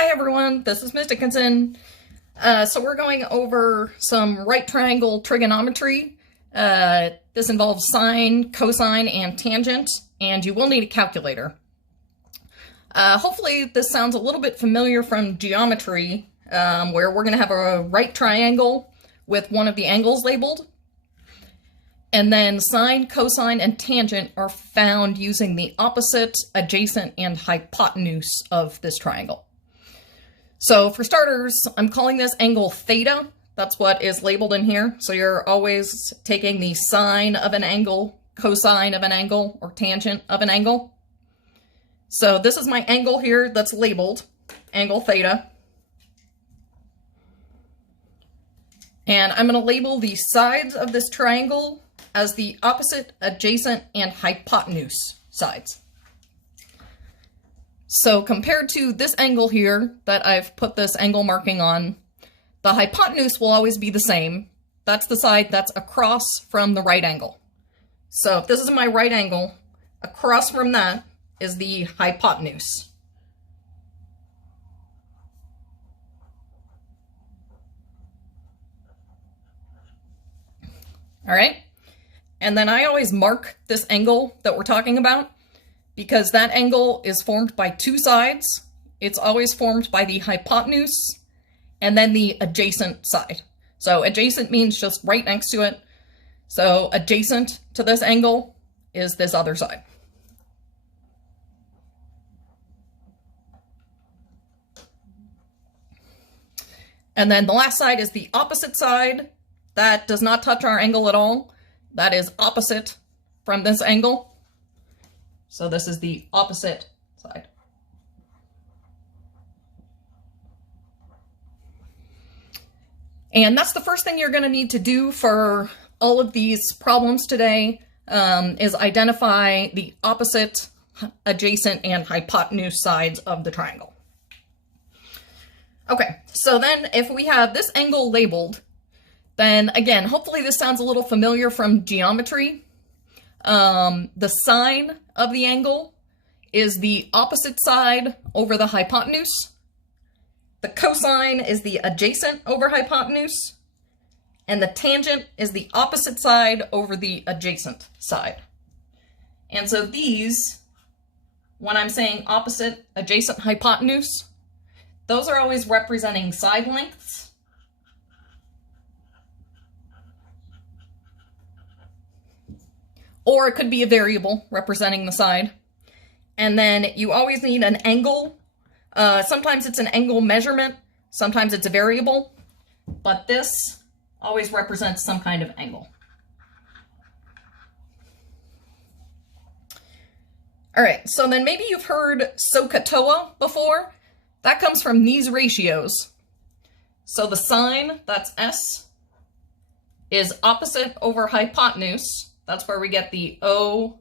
Hi everyone, this is Ms. Dickinson. So we're going over some right triangle trigonometry. This involves sine, cosine, and tangent, and you will need a calculator. Hopefully this sounds a little bit familiar from geometry, where we're going to have a right triangle with one of the angles labeled. And then sine, cosine, and tangent are found using the opposite, adjacent, and hypotenuse of this triangle. So for starters, I'm calling this angle theta. That's what is labeled in here. So you're always taking the sine of an angle, cosine of an angle, or tangent of an angle. So this is my angle here that's labeled, angle theta. And I'm going to label the sides of this triangle as the opposite, adjacent, and hypotenuse sides. So compared to this angle here that I've put this angle marking on, the hypotenuse will always be the same. That's the side that's across from the right angle. So if this is my right angle, across from that is the hypotenuse. All right. And then I always mark this angle that we're talking about, because that angle is formed by two sides. It's always formed by the hypotenuse and then the adjacent side. So adjacent means just right next to it. So adjacent to this angle is this other side. And then the last side is the opposite side. That does not touch our angle at all. That is opposite from this angle. So this is the opposite side. And that's the first thing you're going to need to do for all of these problems today, is identify the opposite, adjacent, and hypotenuse sides of the triangle. Okay, so then if we have this angle labeled, then again, hopefully this sounds a little familiar from geometry. The sine of the angle is the opposite side over the hypotenuse. The cosine is the adjacent over hypotenuse. And the tangent is the opposite side over the adjacent side. And so these, when I'm saying opposite, adjacent, hypotenuse, those are always representing side lengths. Or it could be a variable representing the side. And then you always need an angle. Sometimes it's an angle measurement, sometimes it's a variable, but this always represents some kind of angle. All right, so then maybe you've heard SOHCAHTOA before. That comes from these ratios. So the sine, that's S, is opposite over hypotenuse. That's where we get the O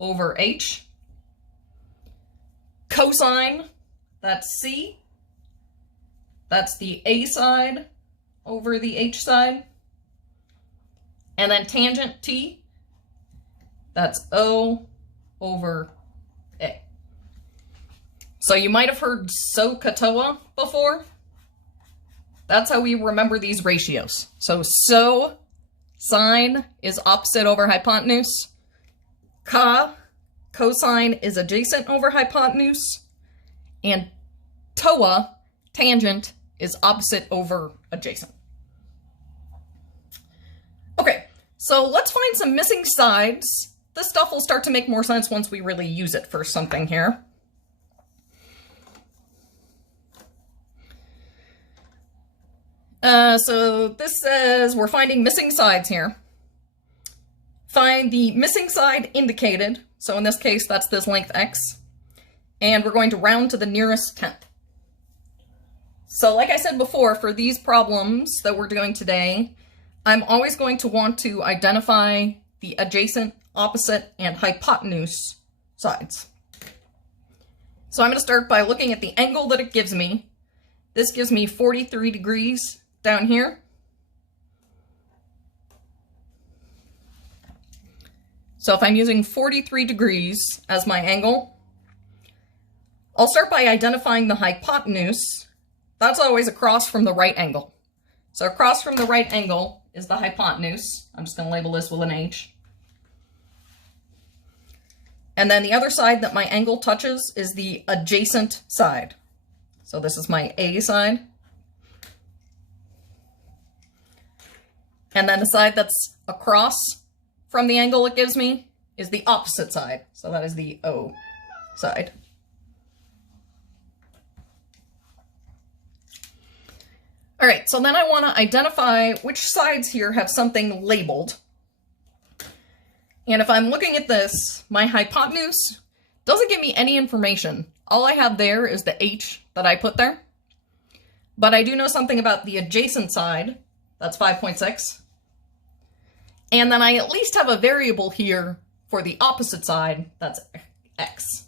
over H. Cosine, that's C. That's the A side over the H side. And then tangent, T, that's O over A. So you might have heard SOHCAHTOA before. That's how we remember these ratios. So sine is opposite over hypotenuse. Cosine is adjacent over hypotenuse. And TOA, tangent, is opposite over adjacent. Okay, so let's find some missing sides. This stuff will start to make more sense once we really use it for something here. So this says we're finding missing sides here. Find the missing side indicated. So in this case, that's this length x. And we're going to round to the nearest tenth. So like I said before, for these problems that we're doing today, I'm always going to want to identify the adjacent, opposite, and hypotenuse sides. So I'm going to start by looking at the angle that it gives me. This gives me 43 degrees down here. So if I'm using 43 degrees as my angle, I'll start by identifying the hypotenuse. That's always across from the right angle. So across from the right angle is the hypotenuse. I'm just going to label this with an H. And then the other side that my angle touches is the adjacent side. So this is my A side. And then the side that's across from the angle it gives me is the opposite side. So that is the O side. All right, so then I want to identify which sides here have something labeled. And if I'm looking at this, my hypotenuse doesn't give me any information. All I have there is the H that I put there. But I do know something about the adjacent side. That's 5.6. And then I at least have a variable here for the opposite side. That's X.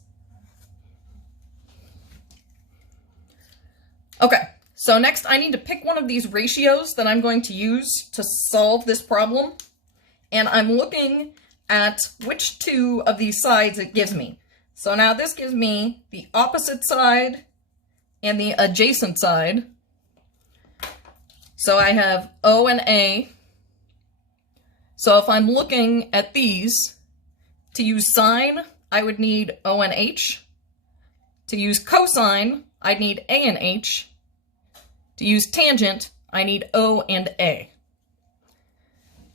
Okay. So next I need to pick one of these ratios that I'm going to use to solve this problem. And I'm looking at which two of these sides it gives me. So now this gives me the opposite side and the adjacent side. So I have O and A. So if I'm looking at these, to use sine, I would need O and H. To use cosine, I'd need A and H. To use tangent, I need O and A.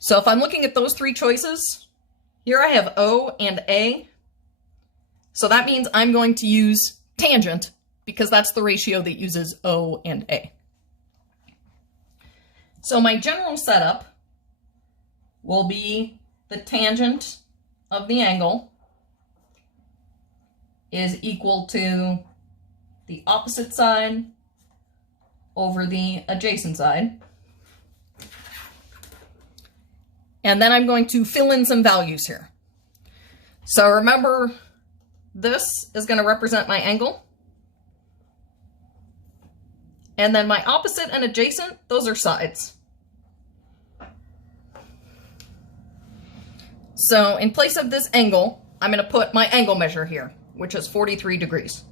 So if I'm looking at those three choices, here I have O and A. So that means I'm going to use tangent because that's the ratio that uses O and A. So my general setup will be the tangent of the angle is equal to the opposite side over the adjacent side. And then I'm going to fill in some values here. So remember, this is going to represent my angle. And then my opposite and adjacent, those are sides. So in place of this angle, I'm going to put my angle measure here, which is 43 degrees.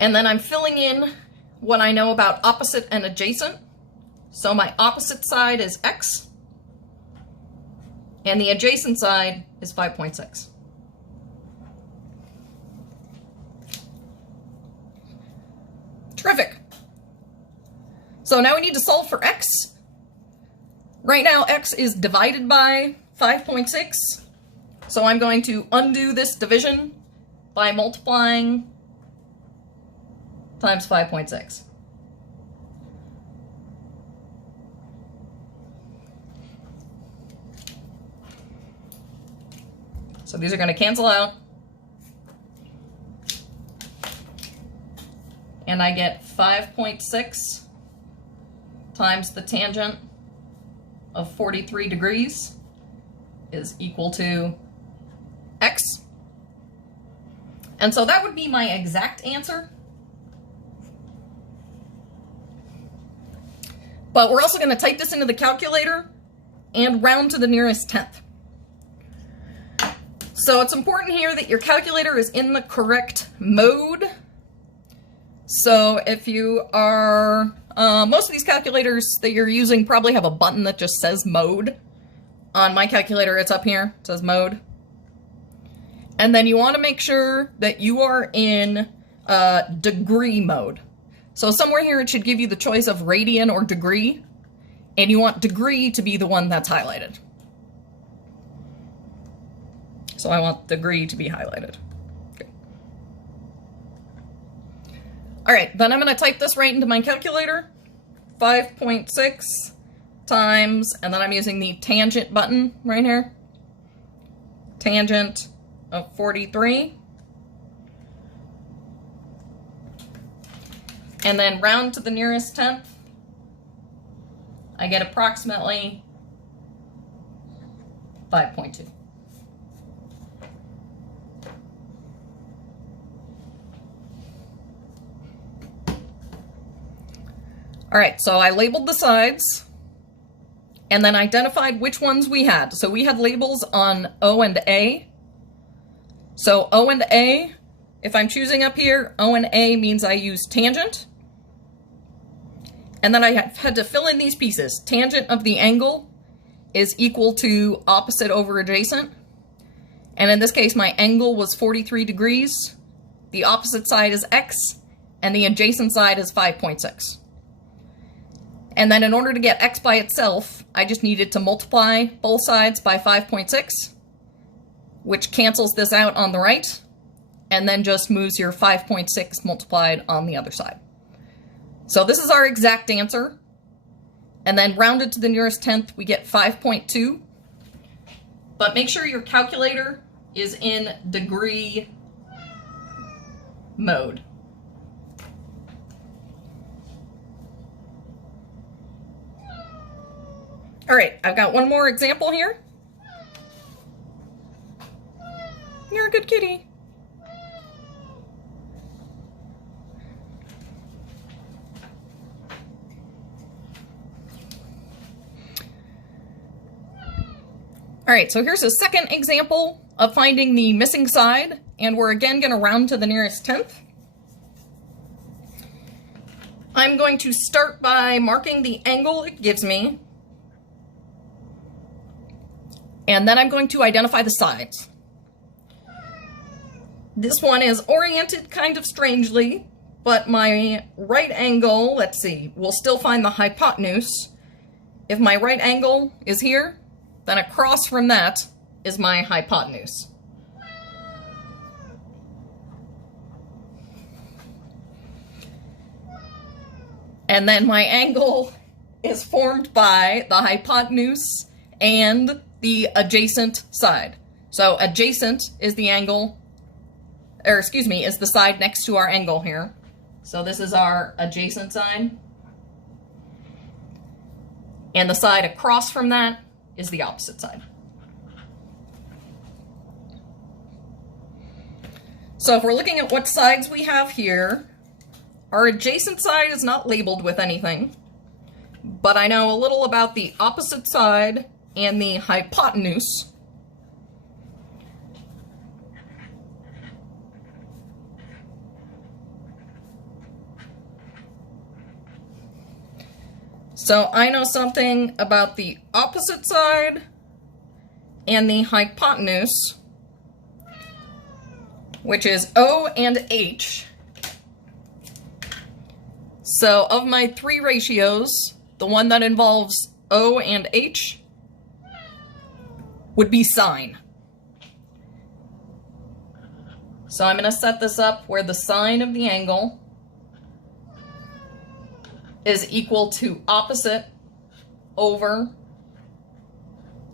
And then I'm filling in what I know about opposite and adjacent. So my opposite side is X, and the adjacent side is 5.6. Terrific. So now we need to solve for X. Right now, X is divided by 5.6. So I'm going to undo this division by multiplying times 5.6. So these are going to cancel out. And I get 5.6 times the tangent of 43 degrees is equal to X. And so that would be my exact answer. But we're also going to type this into the calculator and round to the nearest tenth. So it's important here that your calculator is in the correct mode. So if you are, most of these calculators that you're using probably have a button that just says mode. On my calculator, it's up here, it says mode. And then you want to make sure that you are in degree mode. So somewhere here it should give you the choice of radian or degree, and you want degree to be the one that's highlighted. So I want degree to be highlighted. Okay. All right, then I'm going to type this right into my calculator. 5.6 times, and then I'm using the tangent button right here. Tangent of 43. And then round to the nearest tenth. I get approximately 5.2. All right, so I labeled the sides. and then identified which ones we had. So we had labels on O and A. So O and A, if I'm choosing up here, O and A means I use tangent. And then I had to fill in these pieces. Tangent of the angle is equal to opposite over adjacent. And in this case, my angle was 43 degrees. The opposite side is x, and the adjacent side is 5.6. And then in order to get x by itself, I just needed to multiply both sides by 5.6, which cancels this out on the right, and then just moves your 5.6 multiplied on the other side. So this is our exact answer. And then rounded to the nearest tenth, we get 5.2. But make sure your calculator is in degree mode. All right, I've got one more example here. You're a good kitty. All right, so here's a second example of finding the missing side, and we're again going to round to the nearest tenth. I'm going to start by marking the angle it gives me, and then I'm going to identify the sides. This one is oriented kind of strangely, but my right angle, let's see, we'll still find the hypotenuse. If my right angle is here, then across from that is my hypotenuse. And then my angle is formed by the hypotenuse and the adjacent side. So adjacent is the angle, or excuse me, is the side next to our angle here. So this is our adjacent side. And the side across from that is the opposite side. So if we're looking at what sides we have here, our adjacent side is not labeled with anything, but I know a little about the opposite side and the hypotenuse. So I know something about the opposite side and the hypotenuse, which is O and H. So of my three ratios, the one that involves O and H would be sine. So I'm going to set this up where the sine of the angle is equal to opposite over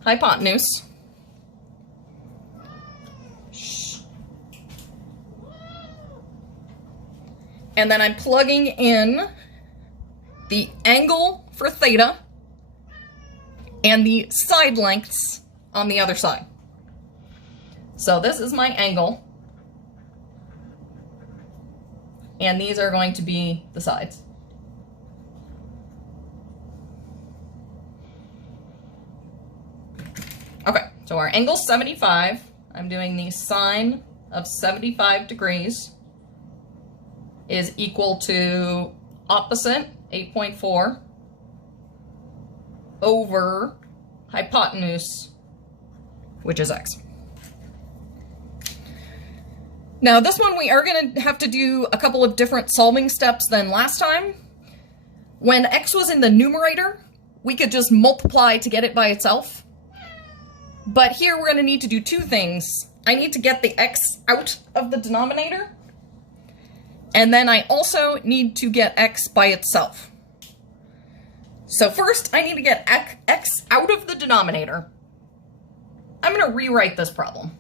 hypotenuse. And then I'm plugging in the angle for theta and the side lengths on the other side. So this is my angle, and these are going to be the sides. Okay, so our angle's 75. I'm doing the sine of 75 degrees is equal to opposite, 8.4, over hypotenuse, which is x. Now this one we are going to have to do a couple of different solving steps than last time. When x was in the numerator, we could just multiply to get it by itself. But here we're going to need to do two things. I need to get the x out of the denominator, and then I also need to get x by itself. So first, I need to get x out of the denominator. I'm going to rewrite this problem.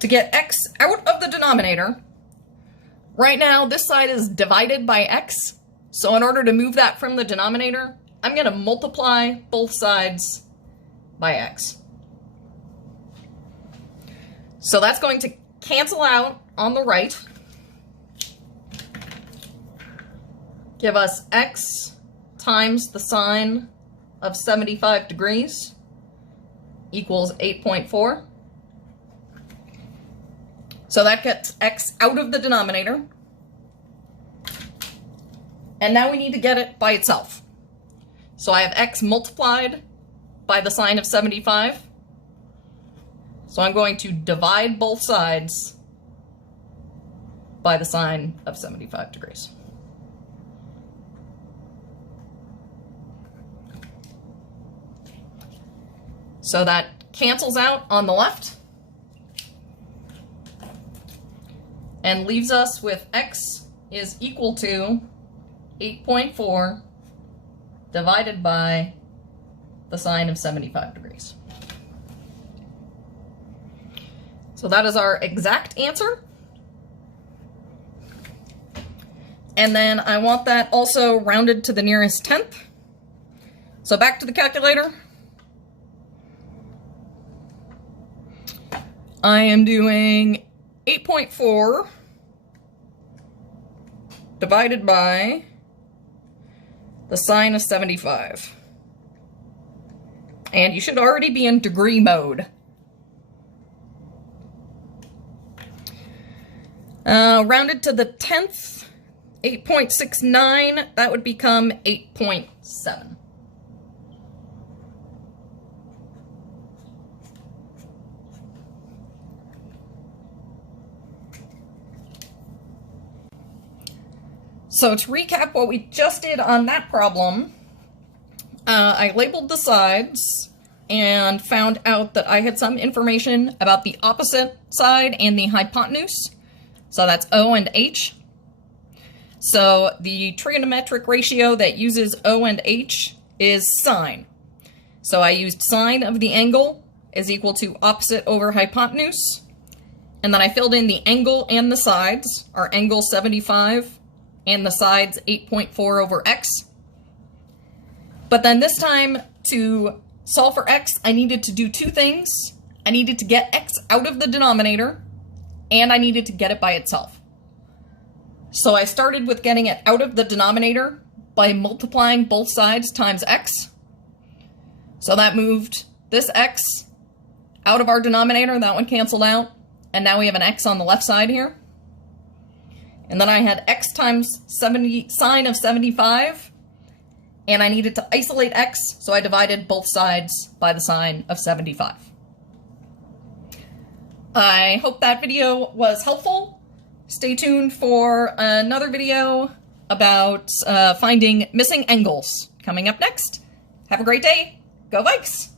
To get x out of the denominator, right now this side is divided by x, so in order to move that from the denominator, I'm going to multiply both sides by x. So that's going to cancel out on the right. Give us x times the sine of 75 degrees equals 8.4. So that gets x out of the denominator. And now we need to get it by itself. So I have x multiplied by the sine of 75. So I'm going to divide both sides by the sine of 75 degrees. So that cancels out on the left and leaves us with x is equal to 8.4 divided by the sine of 75 degrees. So that is our exact answer. And then I want that also rounded to the nearest tenth. So back to the calculator. I am doing 8.4 divided by the sine of 75. And you should already be in degree mode. Rounded to the 10th, 8.69, that would become 8.7. So to recap what we just did on that problem, I labeled the sides and found out that I had some information about the opposite side and the hypotenuse. So that's O and H. So the trigonometric ratio that uses O and H is sine. So I used sine of the angle is equal to opposite over hypotenuse. And then I filled in the angle and the sides, our angle 75 and the sides 8.4 over x. But then this time to solve for x, I needed to do two things. I needed to get x out of the denominator, and I needed to get it by itself. So I started with getting it out of the denominator by multiplying both sides times x. So that moved this x out of our denominator, that one canceled out, and now we have an x on the left side here. And then I had x times sine of 75, and I needed to isolate x, so I divided both sides by the sine of 75. I hope that video was helpful. Stay tuned for another video about finding missing angles coming up next. Have a great day. Go Vikes!